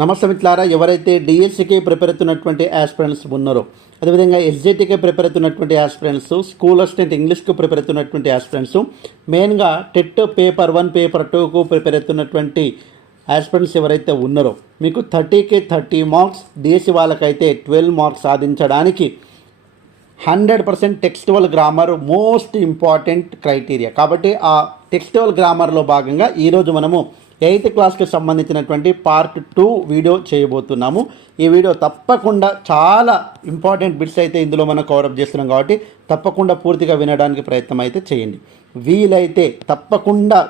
నమస్తే మిత్రులారా, ఎవరైతే డిఎస్సికి ప్రిపేర్ అవుతున్నటువంటి ఆస్పిరెంట్స్ ఉన్నారో, అదేవిధంగా ఎస్జిటికి ప్రిపేర్ అవుతున్నటువంటి ఆస్పిరెంట్స్, స్కూల్ అసిస్టెంట్ ఇంగ్లీష్కు ప్రిపేర్ అవుతున్నటువంటి ఆస్పిరెంట్స్, మెయిన్గా టెట్ పేపర్ 1 పేపర్ 2కు ప్రిపేర్ అవుతున్నటువంటి ఆస్పిరెంట్స్ ఎవరైతే ఉన్నారో, మీకు 30కి 30 మార్క్స్, డిఎస్సి వాళ్ళకైతే 12 మార్క్స్ సాధించడానికి 100% textual grammar most important criteria. కాబట్టి ఆ టెక్స్టువల్ గ్రామర్లో భాగంగా ఈరోజు మనము 8th క్లాస్కి సంబంధించినటువంటి పార్ట్ 2 వీడియో చేయబోతున్నాము. ఈ వీడియో తప్పకుండా చాలా ఇంపార్టెంట్ బిట్స్ అయితే ఇందులో మనం కవరప్ చేస్తున్నాం కాబట్టి తప్పకుండా పూర్తిగా వినడానికి ప్రయత్నం అయితే చేయండి.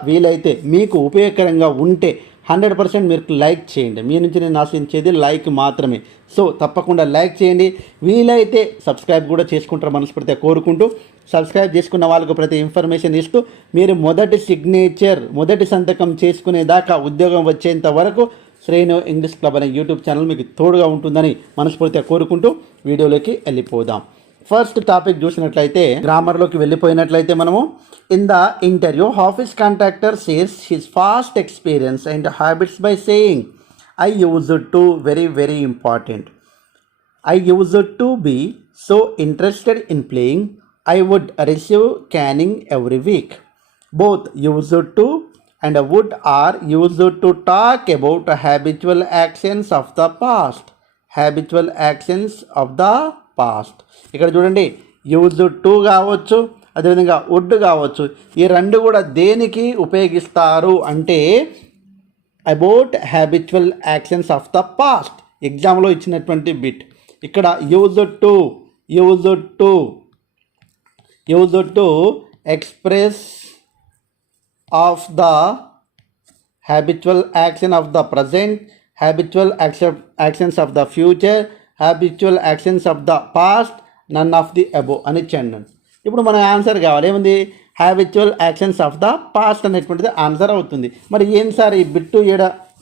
వీలైతే మీకు ఉపయోగకరంగా ఉంటే 100% మీరు లైక్ చేయండి. మీ నుంచి నేను ఆశించేది లైక్ మాత్రమే. సో తప్పకుండా లైక్ చేయండి. వీలైతే సబ్స్క్రైబ్ కూడా చేసుకుంటారు మనస్ఫూర్తిగా కోరుకుంటూ, సబ్స్క్రైబ్ చేసుకున్న వాళ్ళకు ప్రతి ఇన్ఫర్మేషన్ ఇస్తూ, మీరు మొదటి సంతకం చేసుకునేదాకా ఉద్యోగం వచ్చేంత వరకు శ్రేణు ఇంగ్లీష్ క్లబ్ అనే యూట్యూబ్ ఛానల్ మీకు తోడుగా ఉంటుందని మనస్ఫూర్తిగా కోరుకుంటూ వీడియోలోకి వెళ్ళిపోదాం. ఫస్ట్ టాపిక్ చూసినట్లయితే, గ్రామర్లోకి వెళ్ళిపోయినట్లయితే మనము, in the interview office contractor shares his fast experience and habits by saying I used to very important. I used to be so interested in playing. I would receive canning every week. Both used to and would are used to talk about habitual actions of the past. Habitual actions of the past. ఇక్కడ చూడండి, used to కావచ్చు, అదేవిధంగా would కావచ్చు. ఈ రెండు కూడా దేనికి ఉపయోగిస్తారు అంటే about habitual actions of the past. ఎగ్జామ్లో ఇచ్చినటువంటి బిట్. ఇక్కడ used to express of the habitual action of the present, habitual actions of the future, habitual actions of the past, none of the above అని ఇచ్చాను. ఇప్పుడు మన answer కావాలి. ఏముంది? Habitual actions of the past అనేటువంటిది answer అవుతుంది. మరి ఏం సార్ ఈ బిట్టు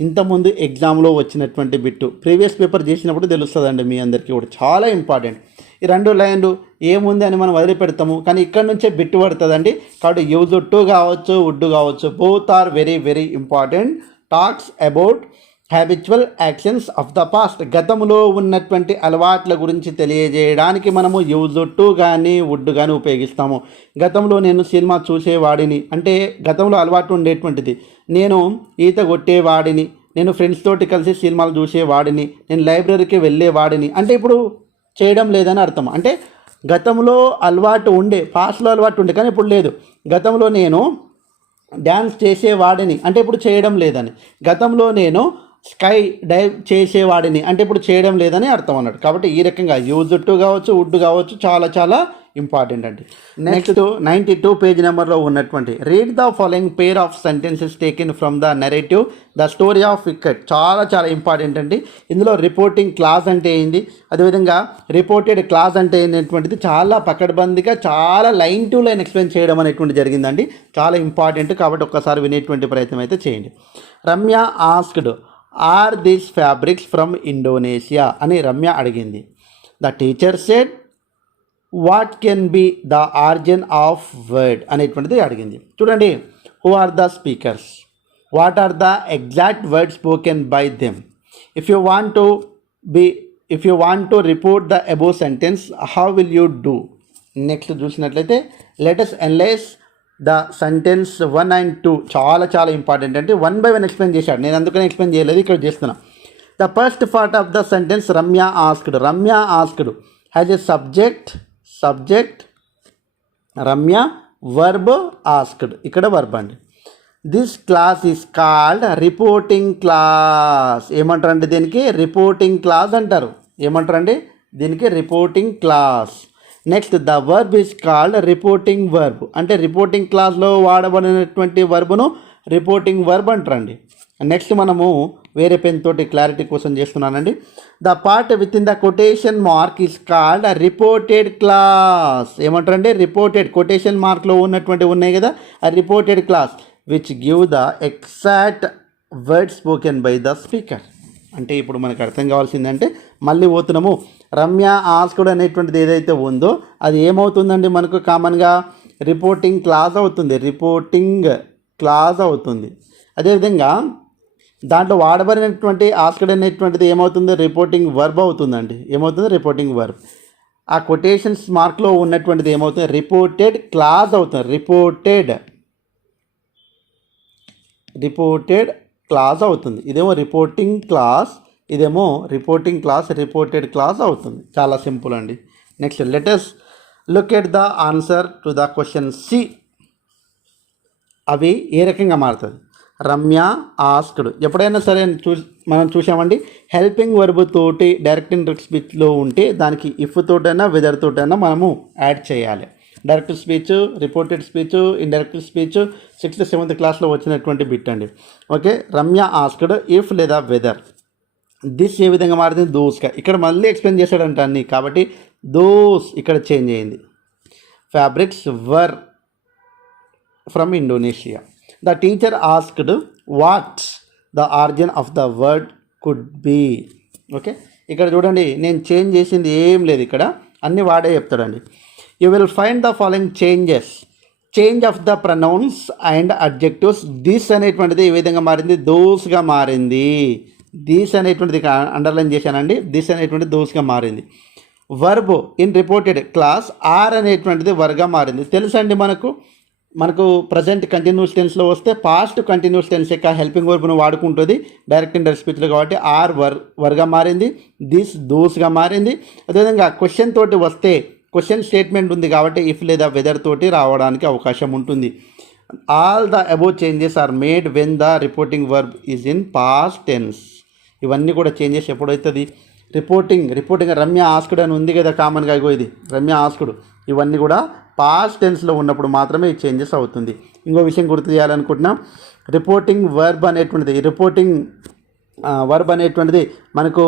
ఇంతకుముందు ఎగ్జామ్లో వచ్చినటువంటి బిట్టు, ప్రీవియస్ పేపర్ చేసినప్పుడు తెలుస్తుందండి మీ అందరికీ కూడా. చాలా ఇంపార్టెంట్. ఈ 2 లైన్లు ఏముంది అని మనం వదిలిపెడతాము, కానీ ఇక్కడ నుంచే బిట్టు పడుతుందండి. కాబట్టి యూజ్డ్ టు కావచ్చు, వుడ్ కావచ్చు, both are very important. Talks about habitual actions of the past. గతంలో ఉన్నటువంటి అలవాట్ల గురించి తెలియజేయడానికి మనము యూజ్డ్ టు కానీ వుడ్ కానీ ఉపయోగిస్తాము. గతంలో నేను సినిమా చూసేవాడిని అంటే గతంలో అలవాటు ఉండేటువంటిది. నేను ఈత కొట్టేవాడిని, నేను ఫ్రెండ్స్ తోటి కలిసి సినిమాలు చూసేవాడిని, నేను లైబ్రరీకి వెళ్ళేవాడిని అంటే ఇప్పుడు చేయడం లేదని అర్థం. అంటే గతంలో అలవాటు ఉండే, పాస్ట్లో అలవాటు ఉండే కానీ ఇప్పుడు లేదు. గతంలో నేను డ్యాన్స్ చేసేవాడిని అంటే ఇప్పుడు చేయడం లేదని. గతంలో నేను స్కై డైవ్ చేసేవాడిని అంటే ఇప్పుడు చేయడం లేదని అర్థం అన్నాడు. కాబట్టి ఈ రకంగా యూజ్డ్ టు కావచ్చు, వుడ్ కావచ్చు, చాలా ఇంపార్టెంట్ అండి. నెక్స్ట్ 92 పేజ్ నెంబర్లో ఉన్నటువంటి read the following pair of sentences taken from the narrative the story of wicket. చాలా ఇంపార్టెంట్ అండి. ఇందులో రిపోర్టింగ్ క్లాస్ అంటే ఏంది, అదేవిధంగా రిపోర్టెడ్ క్లాస్ అంటే ఏంటటువంటిది చాలా పకడ్బందీగా చాలా లైన్ టు లైన్ ఎక్స్ప్లెయిన్ చేయడం అనేటువంటి జరిగిందండి. చాలా ఇంపార్టెంట్. కాబట్టి ఒక్కసారి వినేటువంటి ప్రయత్నం అయితే చేయండి. Ramya asked are these fabrics from Indonesia అని రమ్య అడిగింది. The teacher said what can be the origin of word అనేటువంటిది అడిగింది. చూడండి, who are the speakers, what are the exact word spoken by them, if you want to report the above sentence how will you do. Next చూసినట్లయితే let us analyse the sentence 1 and 2. చాలా important అంటే 1 by 1 explain చేశాడు. నేను అందుకనే explain చేయలేదు, ఇక్కడ చేస్తున్నా. The first part of the sentence Ramya asked has a subject Ramya, verb asked, ఇక్కడ వర్బ్ అండి. This class is called reporting class. ఏమంటారండి దీనికి? రిపోర్టింగ్ క్లాస్ అంటారు. ఏమంటారండి దీనికి? Reporting class. Next the verb is called reporting verb. అంటే రిపోర్టింగ్ క్లాస్లో వాడబడినటువంటి వర్బ్ను reporting verb అంటారండి. నెక్స్ట్ మనము వేరే పెన్ తోటి క్లారిటీ కోసం చేస్తున్నానండి. The part with in the quotation mark is called reported clause. ఏమంటారండి? రిపోర్టెడ్. కొటేషన్ మార్క్లో ఉన్నటువంటి ఉన్నాయి కదా, ఆ reported clause which give the exact word spoken by the speaker. అంటే ఇప్పుడు మనకు అర్థం కావాల్సిందంటే మళ్ళీ పోతున్నాము. రమ్య ఆస్క్డ్ అనేటువంటిది ఏదైతే ఉందో అది ఏమవుతుందండి మనకు కామన్గా రిపోర్టింగ్ క్లాస్ అవుతుంది. అదేవిధంగా దాంట్లో వాడబడినటువంటి ఆస్క్డ్ అనేటువంటిది ఏమవుతుంది, రిపోర్టింగ్ వర్బ్ అవుతుందండి. ఏమవుతుంది, రిపోర్టింగ్ వర్బ్. ఆ కొటేషన్స్ మార్క్లో ఉన్నటువంటిది ఏమవుతుంది, రిపోర్టెడ్ క్లాజ్ అవుతుంది. రిపోర్టెడ్ క్లాజ్ అవుతుంది. ఇదేమో రిపోర్టింగ్ క్లాస్, ఇదేమో రిపోర్టెడ్ క్లాస్ అవుతుంది. చాలా సింపుల్ అండి. Next let us look at the answer to the question C. అవి ఏ రకంగా మారుతుంది. రమ్య ఆస్క్డ్, ఎప్పుడైనా సరే మనం చూసామండి, హెల్పింగ్ వర్బ్ తోటి డైరెక్ట్ ఇండైరెక్ట్ స్పీచ్లో ఉంటే దానికి ఇఫ్ తోటైనా వెదర్ తోటైనా మనము యాడ్ చేయాలి. Direct speech, reported speech, indirect speech 6th 7th క్లాస్లో వచ్చినటువంటి బిట్ అండి. ఓకే, రమ్య ఆస్క్డ్ ఇఫ్ లేదా వెదర్. దిస్ ఏ విధంగా మారింది, దోస్గా. ఇక్కడ మళ్ళీ ఎక్స్ప్లెయిన్ చేశాడంట అన్ని, కాబట్టి దోస్ ఇక్కడ చేంజ్ అయింది. Fabrics were from Indonesia. The teacher asked what the origin of the word could be. Okay, ఇక్కడ చూడండి, నేను చేంజ్ చేసింది ఏం లేదు, ఇక్కడ అన్ని వాడే చెప్తాడండి. You will find the following change of the pronouns and adjectives. This అనేటువంటిది ఏ విధంగా మారింది, దోస్గా మారింది. దిస్ అనేటువంటిది అండర్లైన్ చేశానండి. దిస్ అనేటువంటిది దోస్గా మారింది. Verb in reported clause are అనేటువంటిది వర్గా మారింది. తెలుసండి మనకు ప్రజెంట్ కంటిన్యూస్ టెన్స్లో వస్తే పాస్ట్ కంటిన్యూస్ టెన్స్ యొక్క హెల్పింగ్ వర్బ్ను వాడుకుంటుంది డైరెక్ట్ ఇండైరెక్ట్ స్పీచ్లో, కాబట్టి ఆర్ వర్గా మారింది. దిస్ దోస్గా మారింది. అదేవిధంగా క్వశ్చన్ తోటి వస్తే క్వశ్చన్ స్టేట్మెంట్ ఉంది కాబట్టి ఇఫ్ లేదా వెదర్ తోటి రావడానికి అవకాశం ఉంటుంది. All the above changes are made when the reporting verb is in past tense. ఇవన్నీ కూడా చేంజెస్ ఎప్పుడవుతుంది, రిపోర్టింగ్ రమ్య ఆస్క్డ్ అని ఉంది కదా కామన్గా, ఇది రమ్య ఆస్క్డ్, ఇవన్నీ కూడా పాస్ట్ టెన్స్లో ఉన్నప్పుడు మాత్రమే ఈ చేంజెస్ అవుతుంది. ఇంకో విషయం గుర్తు చేయాలనుకుంటున్నాం, రిపోర్టింగ్ వర్బ్ అనేటువంటిది మనకు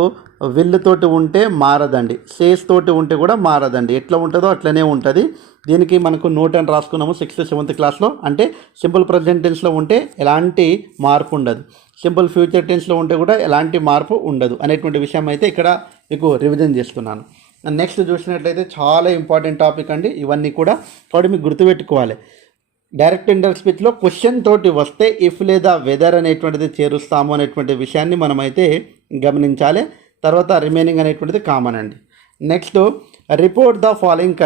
విల్ తోటి ఉంటే మారదండి, సేస్ తోటి ఉంటే కూడా మారదండి. ఎట్లా ఉంటుందో అట్లనే ఉంటుంది. దీనికి మనకు నోట్ అని రాసుకున్నాము 6th 7th క్లాస్లో. అంటే సింపుల్ ప్రజెంట్ టెన్స్లో ఉంటే ఎలాంటి మార్పు ఉండదు, సింపుల్ ఫ్యూచర్ టెన్స్లో ఉంటే కూడా ఎలాంటి మార్పు ఉండదు అనేటువంటి విషయం అయితే ఇక్కడ మీకు రివిజన్ చేస్తున్నాను. నెక్స్ట్ చూసినట్లయితే చాలా ఇంపార్టెంట్ టాపిక్ అండి ఇవన్నీ కూడా, కాబట్టి మీకు గుర్తుపెట్టుకోవాలి. డైరెక్ట్ ఇండైరెక్ట్ స్పీచ్లో క్వశ్చన్ తోటి వస్తే ఇఫ్ లేదా వెదర్ అనేటువంటిది చేరుస్తాము అనేటువంటి విషయాన్ని మనమైతే గమనించాలి. తర్వాత రిమైనింగ్ అనేటువంటిది కామన్ అండి. Next report the following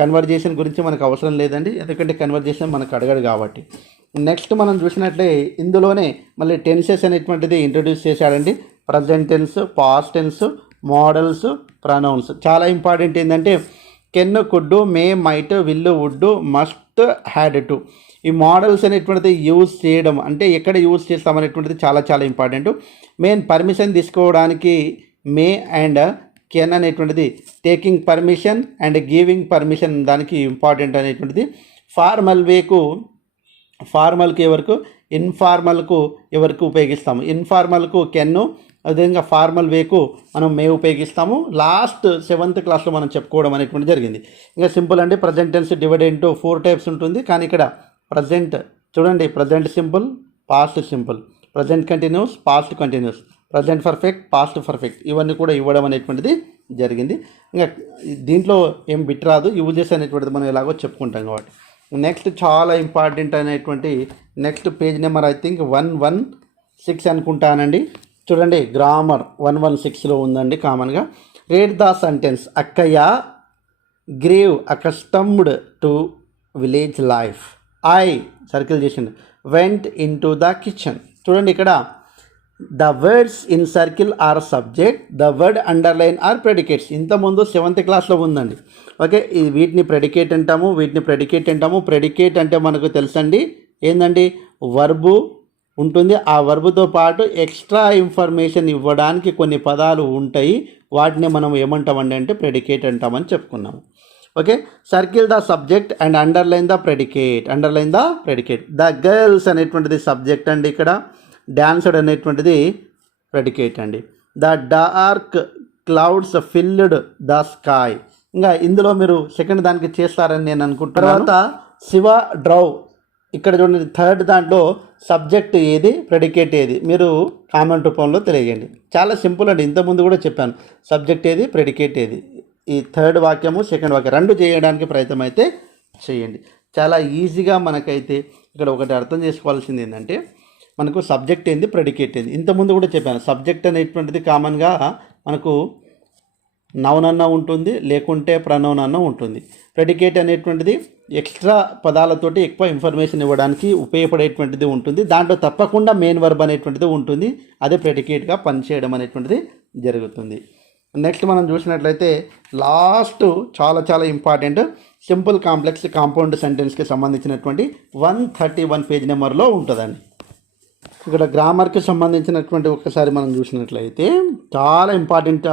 conversation గురించి మనకు అవసరం లేదండి, ఎందుకంటే కన్వర్జేషన్ మనకు అడగడు కాబట్టి. నెక్స్ట్ మనం చూసినట్లే ఇందులోనే మళ్ళీ టెన్సెస్ అనేటువంటిది ఇంట్రడ్యూస్ చేశాడండి. Present tense, past tense, modals, pronouns. చాలా ఇంపార్టెంట్ ఏంటంటే can, could, may, might, will, would, must, had to. ఈ మోడల్స్ అనేటువంటిది యూజ్ చేయడం అంటే ఎక్కడ యూజ్ చేస్తాం అనేటువంటిది చాలా చాలా ఇంపార్టెంట్. మెయిన్ పర్మిషన్ తీసుకోవడానికి మే అండ్ కెన్ అనేటువంటిది taking permission and giving permission దానికి ఇంపార్టెంట్ అనేటువంటిది. ఫార్మల్కి ఎవరికి, ఇన్ఫార్మల్కు ఎవరికి ఉపయోగిస్తాము. ఇన్ఫార్మల్కు కెన్ను, అదేవిధంగా ఫార్మల్ వేకు మనం మే ఉపయోగిస్తాము. లాస్ట్ 7th క్లాస్లో మనం చెప్పుకోవడం అనేటువంటి జరిగింది. ఇంకా సింపుల్ అండి, present tense divide into 4 types ఉంటుంది. కానీ ఇక్కడ ప్రజెంట్ చూడండి, present simple, past simple, present continuous, past continuous, present perfect, past perfect, ఇవన్నీ కూడా ఇవ్వడం అనేటువంటిది జరిగింది. ఇంకా దీంట్లో ఏం బిట్ రాదు, యూజెస్ అనేటువంటిది మనం ఎలాగో చెప్పుకుంటాం కాబట్టి. నెక్స్ట్ చాలా ఇంపార్టెంట్ అనేటువంటి next page number I think 116 అనుకుంటానండి. చూడండి, గ్రామర్ 116లో ఉందండి కామన్గా. Read the sentence. అక్కయ్య grew accustomed to village life. I circle చేసిండు went into the kitchen. చూడండి, ఇక్కడ the words in circle are subject, the word underline are predicates. ఇంతకుముందు 7th క్లాస్లో ఉందండి. ఓకే, వీటిని ప్రెడికేట్ అంటాము. ప్రెడికేట్ అంటే మనకు తెలుసండి ఏందండి, వర్బు ఉంటుంది. ఆ వర్బుతో పాటు ఎక్స్ట్రా ఇన్ఫర్మేషన్ ఇవ్వడానికి కొన్ని పదాలు ఉంటాయి. వాటిని మనం ఏమంటామండి అంటే ప్రెడికేట్ అంటామని చెప్పుకున్నాము. Okay, circle the subject and underline the predicate. The girls అనేటువంటిది సబ్జెక్ట్ అండి. ఇక్కడ డాన్స్డ్ అనేటువంటిది ప్రెడికేట్ అండి. The dark clouds field the sky. ఇంకా ఇందులో మీరు సెకండ్ దానికి చేస్తారని నేను అనుకుంటున్నాను. తర్వాత శివ డ్రౌ. ఇక్కడ చూడండి, థర్డ్ దాంట్లో సబ్జెక్ట్ ఏది, ప్రెడికేట్ ఏది, మీరు కామెంట్ రూపంలో తెలియజేయండి. చాలా సింపుల్ అండి, ఇంతకుముందు కూడా చెప్పాను. సబ్జెక్ట్ ఏది, ప్రెడికేట్ ఏది, ఈ థర్డ్ వాక్యము సెకండ్ వాక్యం రెండు చేయడానికి ప్రయత్నం అయితే చేయండి. చాలా ఈజీగా మనకైతే ఇక్కడ ఒకటి అర్థం చేసుకోవాల్సింది ఏంటంటే, మనకు సబ్జెక్ట్ ఏంది, ప్రెడికేట్ ఏంది. ఇంతకుముందు కూడా చెప్పాను, సబ్జెక్ట్ అనేటువంటిది కామన్గా మనకు నౌన్ అన్న ఉంటుంది, లేకుంటే ప్రనౌన్ అన్న ఉంటుంది. ప్రెడికేట్ అనేటువంటిది ఎక్స్ట్రా పదాలతోటి ఎక్కువ ఇన్ఫర్మేషన్ ఇవ్వడానికి ఉపయోగపడేటువంటిది ఉంటుంది. దాంట్లో తప్పకుండా మెయిన్ వర్బ్ అనేటువంటిది ఉంటుంది. అదే ప్రెడికేట్గా పనిచేయడం అనేటువంటిది జరుగుతుంది. నెక్స్ట్ మనం చూసినట్లయితే లాస్ట్ చాలా చాలా ఇంపార్టెంట్ సింపుల్ కాంప్లెక్స్ కాంపౌండ్ సెంటెన్స్కి సంబంధించినటువంటి 131 పేజ్ నెంబర్లో ఉంటుందండి. ఇక్కడ గ్రామర్కి సంబంధించినటువంటి ఒకసారి మనం చూసినట్లయితే చాలా ఇంపార్టెంట్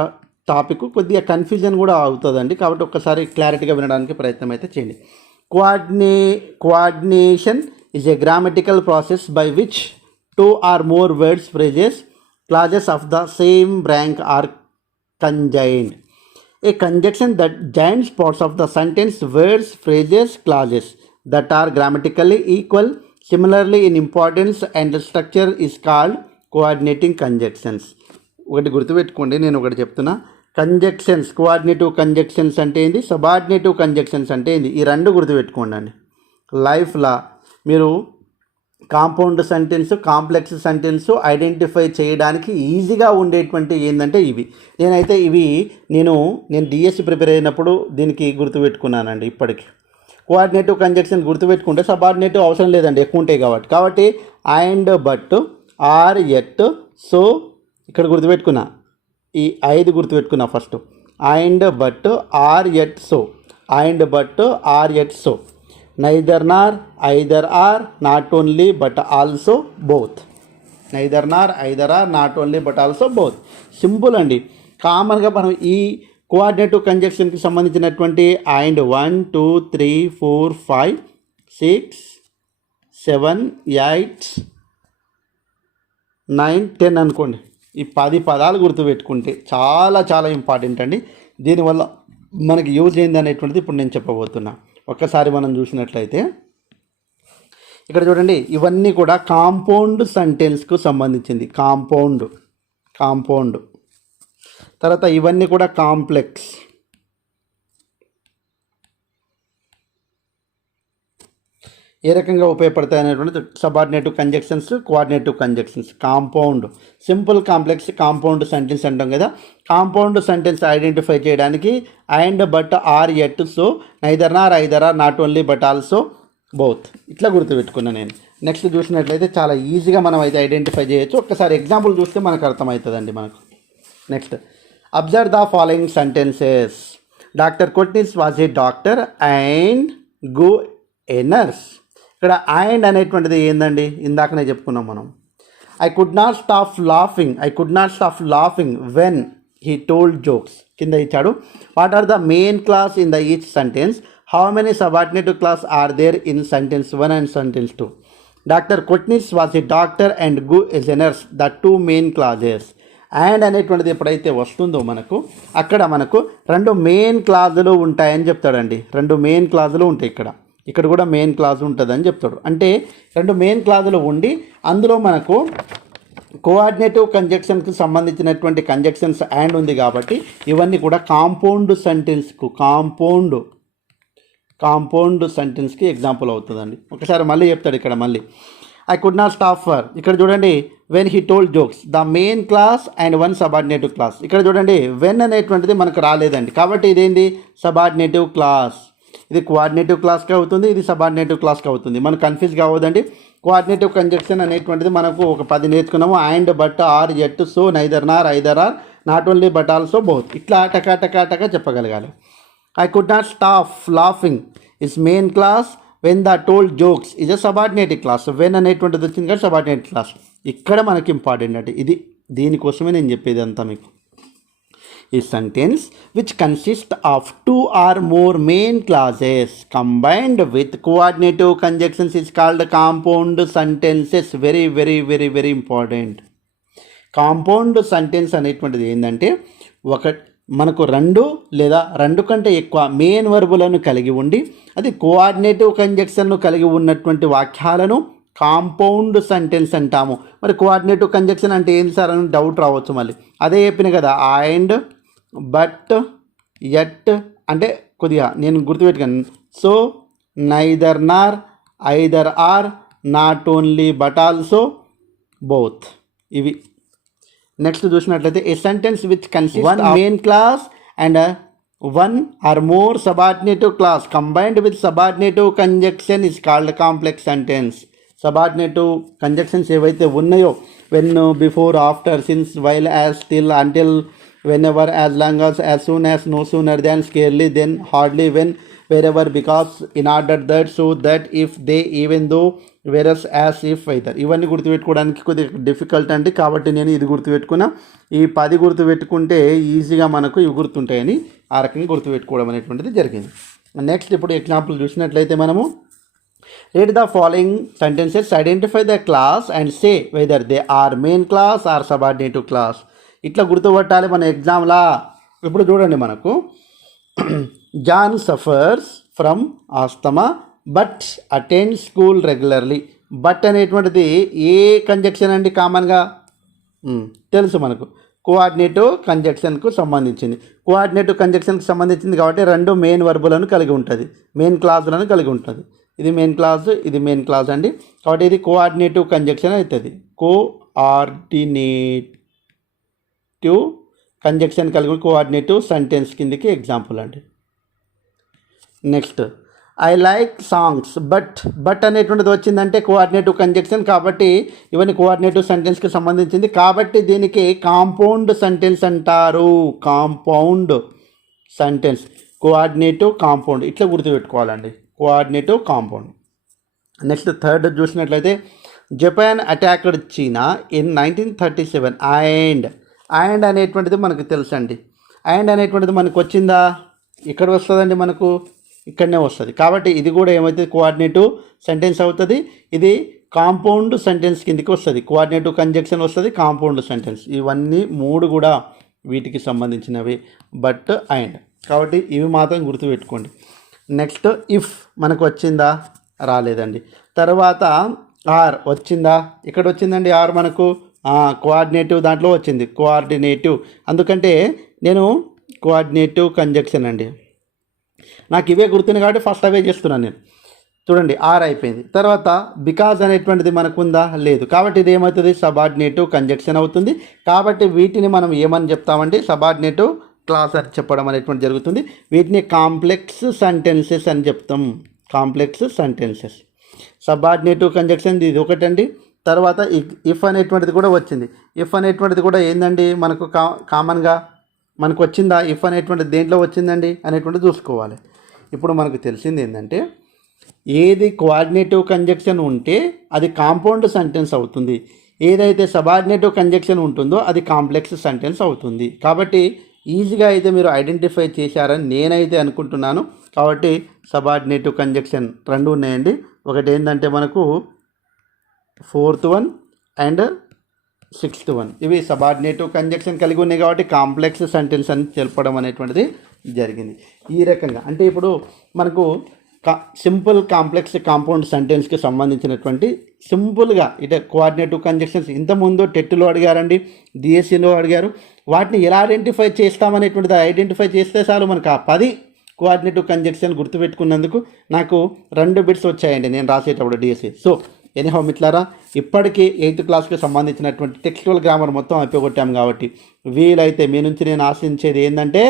టాపిక్, కొద్దిగా కన్ఫ్యూజన్ కూడా అవుతుందండి. కాబట్టి ఒక్కసారి క్లారిటీగా వినడానికి ప్రయత్నం అయితే చేయండి. Coordination is a grammatical process by which 2 or more words, phrases, clauses of the same rank are conjoined. A conjunction that joins parts of the sentence, words, phrases, clauses that are grammatically equal, similarly in importance and structure is called coordinating conjunctions. ఒకటి గుర్తుపెట్టుకోండి, నేను ఒకటి చెప్తున్నా. Conjunctions, coordinative conjunctions అంటే ఏంది, subordinative conjunctions అంటే ఏంది, ఈ రెండు గుర్తుపెట్టుకోండి అండి. లైఫ్లో మీరు compound sentence, complex sentence identify చేయడానికి ఈజీగా ఉండేటువంటి ఏంటంటే ఇవి. నేనైతే ఇవి నేను డిఎస్సి ప్రిపేర్ అయినప్పుడు దీనికి గుర్తుపెట్టుకున్నానండి. ఇప్పటికి కోఆర్డినేటివ్ కంజంక్షన్ గుర్తుపెట్టుకుంటే సబార్డినేటివ్ అవసరం లేదండి, ఎక్కువ ఉంటాయి కాబట్టి and, but, or, yet, so ఇక్కడ గుర్తుపెట్టుకున్నా. ఈ 5 గుర్తుపెట్టుకున్నా. First and, but, or, yet, so. And, but, or, yet, so. Neither nor, either or, not only but also both. Neither nor, either or, not only but also both. Simple అండి. కామన్గా మనం ఈ coordinative కంజంక్షన్కి సంబంధించినటువంటి and 1, 2, 3, 4, 5, 6, 7, 8, 9, 10 అనుకోండి. ఈ 10 పదాలు గుర్తుపెట్టుకుంటే చాలా చాలా ఇంపార్టెంట్ అండి. దీనివల్ల మనకి యూజ్ ఏంది అనేటువంటిది ఇప్పుడు నేను చెప్పబోతున్నా. ఒక్కసారి మనం చూసినట్లయితే ఇక్కడ చూడండి, ఇవన్నీ కూడా కాంపౌండ్ సెంటెన్స్కు సంబంధించింది. కాంపౌండ్ తర్వాత ఇవన్నీ కూడా కాంప్లెక్స్. ఏ రకంగా ఉపయోగపడతాయి అనేటువంటి subordinative conjunctions, coordinative conjunctions. Compound, simple, complex, compound sentence అంటాం కదా. కాంపౌండ్ సెంటెన్స్ ఐడెంటిఫై చేయడానికి and, but, or, yet, so, neither nor, either or, not only but also both. ఇట్లా గుర్తుపెట్టుకున్నాను నేను. నెక్స్ట్ చూసినట్లయితే చాలా ఈజీగా మనం అయితే ఐడెంటిఫై చేయొచ్చు. ఒక్కసారి ఎగ్జాంపుల్ చూస్తే మనకు అర్థమవుతుందండి మనకు. Next observe the following sentences. Doctor Kotnis was a doctor and Guo a nurse. ఇక్కడ అండ్ అనేటువంటిది ఏందండి, ఇందాకనే చెప్పుకున్నాం మనం. I could not stop laughing when he told jokes. కింద ఇచ్చాడు. What are the main clause in the each sentence? How many subordinative clause are there in sentence 1 and sentence 2? Doctor Kotnis was a doctor and Guo is a nurse, the 2 main clauses. And అనేటువంటిది ఎప్పుడైతే వస్తుందో మనకు అక్కడ మనకు 2 main క్లాజులు ఉంటాయని చెప్తాడండి. 2 main క్లాజులు ఉంటాయి. ఇక్కడ కూడా మెయిన్ క్లాజ్ ఉంటుందని చెప్తాడు. అంటే 2 మెయిన్ క్లాజులు ఉండి అందులో మనకు కోఆర్డినేటివ్ కంజంక్షన్కి సంబంధించినటువంటి కంజంక్షన్స్ అండ్ ఉంది కాబట్టి ఇవన్నీ కూడా కాంపౌండ్ సెంటెన్స్కు కాంపౌండ్ సెంటెన్స్కి ఎగ్జాంపుల్ అవుతుందండి. ఒకసారి మళ్ళీ చెప్తాడు ఇక్కడ. మళ్ళీ I could not stop for. ఇక్కడ చూడండి, when he told jokes, the main clause and 1 subordinative class. ఇక్కడ చూడండి, వెన్ అనేటువంటిది మనకు రాలేదండి కాబట్టి ఇదేంటి, సబార్డినేటివ్ క్లాస్. ఇది కోఆర్డినేటివ్ క్లాస్కి అవుతుంది, ఇది సబార్డినేటివ్ క్లాస్కి అవుతుంది. మనకు కన్ఫ్యూజ్ కావద్దండి. కోఆర్డినేటివ్ కంజంక్షన్ అనేటువంటిది మనకు ఒక 10 నేర్చుకున్నాము. And, but, or, yet, so, neither nor, either or, not only but also both. ఇట్లా టకా చెప్పగలగాలి. I could not stop laughing is main clause, when the told jokes is a subordinative clause. When అనేటువంటిది వచ్చింది కదా subordinative class. ఇక్కడ మనకి important అంటే ఇది, దీనికోసమే నేను చెప్పేది అంతా మీకు. A sentence which consists of 2 or more main clauses combined with coordinative conjunctions is called compound sentences. Very very very very important. Compound sentence అనేటువంటిది ఏంటంటే మనకు 2 లేదా 2 కంటే ఎక్కువ మెయిన్ వర్బులను కలిగి ఉండి అది కోఆర్డినేటివ్ కంజంక్షన్ను కలిగి ఉన్నటువంటి వాక్యాలను కాంపౌండ్ సెంటెన్స్ అంటాము. మరి కోఆర్డినేటివ్ కంజంక్షన్ అంటే ఏంటి సార్ అని డౌట్ రావచ్చు. మళ్ళీ అదే చెప్పిన కదా, అండ్, బట్, ఎట్ అంటే కొద్దిగా నేను గుర్తుపెట్టుకాను. So, neither nor, either or, not only but also both. ఇవి నెక్స్ట్ చూసినట్లయితే a sentence which consist one main clause and one or more subordinative clause combined with subordinative conjunction is called complex sentence. Subordinative conjunctions ఏవైతే ఉన్నాయో when, before, after, since, while, as, still, until, whenever, as long as soon as, no sooner than, scarcely, then, hardly, when, wherever, because, in order that, so that, if, they, even though, whereas, as, if, either. ఇవన్నీ గుర్తుపెట్టుకోవడానికి కొద్దిగా difficult అండి, కాబట్టి నేను ఇది గుర్తుపెట్టుకున్నా. ఈ 10 గుర్తుపెట్టుకుంటే ఈజీగా మనకు ఇవి గుర్తుంటాయని ఆ రకంగా గుర్తుపెట్టుకోవడం అనేటువంటిది జరిగింది. నెక్స్ట్ ఇప్పుడు ఎగ్జాంపుల్ చూసినట్లయితే మనము read the following sentences, identify the class and say whether they are main class or subordinative class. ఇట్లా గుర్తుపట్టాలి మన ఎగ్జామ్లా. ఇప్పుడు చూడండి మనకు John suffers from asthma but attend school regularly. But అనేటువంటిది ఏ కంజక్షన్ అండి? కామన్గా తెలుసు మనకు, కోఆర్డినేటివ్ కంజక్షన్కు సంబంధించింది. కోఆర్డినేటివ్ కంజక్షన్కి సంబంధించింది కాబట్టి 2 మెయిన్ వర్బులను కలిగి ఉంటుంది, మెయిన్ క్లాజులను కలిగి ఉంటుంది. ఇది మెయిన్ క్లాజ్, ఇది మెయిన్ క్లాజ్ అండి. కాబట్టి ఇది కోఆర్డినేటివ్ కంజక్షన్ అవుతుంది. కోఆర్డినేటివ్ కంజక్షన్ కలిగి కోఆర్డినేటివ్ సెంటెన్స్ కిందకి ఎగ్జాంపుల్ అండి. Next I like songs but అనేటువంటిది వచ్చిందంటే కోఆర్డినేటివ్ కంజక్షన్, కాబట్టి ఇవన్నీ కోఆర్డినేటివ్ సెంటెన్స్కి సంబంధించింది, కాబట్టి దీనికి కాంపౌండ్ సెంటెన్స్ అంటారు. కాంపౌండ్ సెంటెన్స్, కోఆర్డినేటివ్ కాంపౌండ్, ఇట్లా గుర్తుపెట్టుకోవాలండి, కోఆర్డినేటివ్ కాంపౌండ్. నెక్స్ట్ థర్డ్ చూసినట్లయితే Japan attacked China in 1937 and అనేటువంటిది మనకు తెలుసండి. అండ్ అనేటువంటిది మనకు వచ్చిందా? ఇక్కడ వస్తుందండి, మనకు ఇక్కడనే వస్తుంది. కాబట్టి ఇది కూడా ఏమవుతుంది? కోఆర్డినేటివ్ సెంటెన్స్ అవుతుంది. ఇది కాంపౌండ్ సెంటెన్స్ కిందకి వస్తుంది. కోఆర్డినేటివ్ కంజక్షన్ వస్తుంది, కాంపౌండ్ సెంటెన్స్. ఇవన్నీ 3 కూడా వీటికి సంబంధించినవి, బట్ అండ్. కాబట్టి ఇవి మాత్రం గుర్తుపెట్టుకోండి. నెక్స్ట్ ఇఫ్ మనకు వచ్చిందా? రాలేదండి. తర్వాత ఆర్ వచ్చిందా? ఇక్కడ వచ్చిందండి ఆర్ మనకు, కోఆర్డినేటివ్ దాంట్లో వచ్చింది, కోఆర్డినేటివ్. అందుకంటే నేను కోఆర్డినేటివ్ కంజక్షన్ అండి, నాకు ఇవే గుర్తున్నాయి కాబట్టి ఫస్ట్ అవే చేస్తున్నాను నేను. చూడండి ఆర్ అయిపోయింది. తర్వాత బికాజ్ అనేటువంటిది మనకు ఉందా? లేదు. కాబట్టి ఇది ఏమవుతుంది? సబార్డినేటివ్ కంజక్షన్ అవుతుంది. కాబట్టి వీటిని మనం ఏమని చెప్తామండి? సబార్డినేటివ్ క్లాస్ అని చెప్పడం అనేటువంటి జరుగుతుంది. వీటిని కాంప్లెక్స్ సెంటెన్సెస్ అని చెప్తాం. Complex sentences. సబార్డినేటివ్ కంజక్షన్ ఇది ఒకటండి. తర్వాత ఇఫ్ అనేటువంటిది కూడా వచ్చింది. ఇఫ్ అనేటువంటిది కూడా ఏందండి మనకు కామన్గా మనకు వచ్చిందా? ఇఫ్ అనేటువంటిది దేంట్లో వచ్చిందండి అనేటువంటిది చూసుకోవాలి. ఇప్పుడు మనకు తెలిసింది ఏంటంటే ఏది కోఆర్డినేటివ్ కంజక్షన్ ఉంటే అది కాంపౌండ్ సెంటెన్స్ అవుతుంది, ఏదైతే సబార్డినేటివ్ కంజక్షన్ ఉంటుందో అది కాంప్లెక్స్ సెంటెన్స్ అవుతుంది. కాబట్టి ఈజీగా అయితే మీరు ఐడెంటిఫై చేశారని నేనైతే అనుకుంటున్నాను. కాబట్టి సబార్డినేటివ్ కంజక్షన్ 2 ఉన్నాయండి. ఒకటి ఏంటంటే మనకు 4th one and 6th one. ఇవి సబార్డినేటివ్ కంజక్షన్ కలిగి ఉన్నాయి కాబట్టి కాంప్లెక్స్ సెంటెన్స్ అని తెలపడం అనేటువంటిది జరిగింది. ఈ రకంగా అంటే ఇప్పుడు మనకు సింపుల్ కాంప్లెక్స్ కాంపౌండ్ సెంటెన్స్కి సంబంధించినటువంటి సింపుల్గా ఇటే కోఆర్డినేటివ్ కంజక్షన్స్ ఇంతకుముందు టెట్లో అడిగారండి, డిఎస్సిలో అడిగారు. వాటిని ఎలా ఐడెంటిఫై చేస్తామనేటువంటిది ఐడెంటిఫై చేస్తే చాలు మనకు ఆ 10 కోఆర్డినేటివ్ కంజక్షన్ గుర్తుపెట్టుకున్నందుకు నాకు 2 బిట్స్ వచ్చాయండి నేను రాసేటప్పుడు డిఎస్సి. సో ఎనీహౌ మిత్రులారా, ఇప్పటికీ 8th క్లాస్కి సంబంధించినటువంటి టెక్స్చువల్ గ్రామర్ మొత్తం అయిపోగొట్టాం. కాబట్టి వీలైతే మీ నుంచి నేను ఆశించేది ఏంటంటే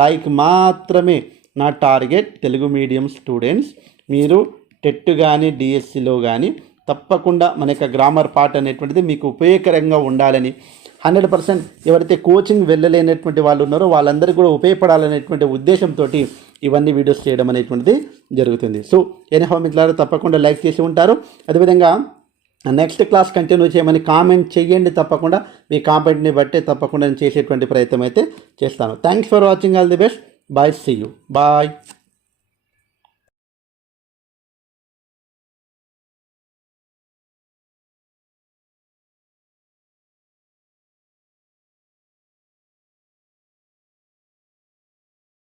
లైక్ మాత్రమే. నా టార్గెట్ తెలుగు మీడియం స్టూడెంట్స్, మీరు టెట్ కానీ డిఎస్సిలో కానీ తప్పకుండా మన యొక్క గ్రామర్ పార్ట్ అనేటువంటిది మీకు ఉపయోగకరంగా ఉండాలని 100% ఎవరైతే కోచింగ్ వెళ్ళలేనటువంటి వాళ్ళు ఉన్నారో వాళ్ళందరికీ కూడా ఉపయోగపడాలనేటువంటి ఉద్దేశంతో ఇవన్నీ వీడియోస్ చేయడం అనేటువంటిది జరుగుతుంది. సో ఎనీహౌ మిత్రులారా, తప్పకుండా లైక్ చేసి ఉంటారు. అదేవిధంగా నెక్స్ట్ క్లాస్ కంటిన్యూ చేయమని కామెంట్ చేయండి. తప్పకుండా మీ కామెంట్ని బట్టే తప్పకుండా నేను చేసేటువంటి ప్రయత్నం అయితే చేస్తాను. Thanks for watching. All the best. Bye. See you. Bye.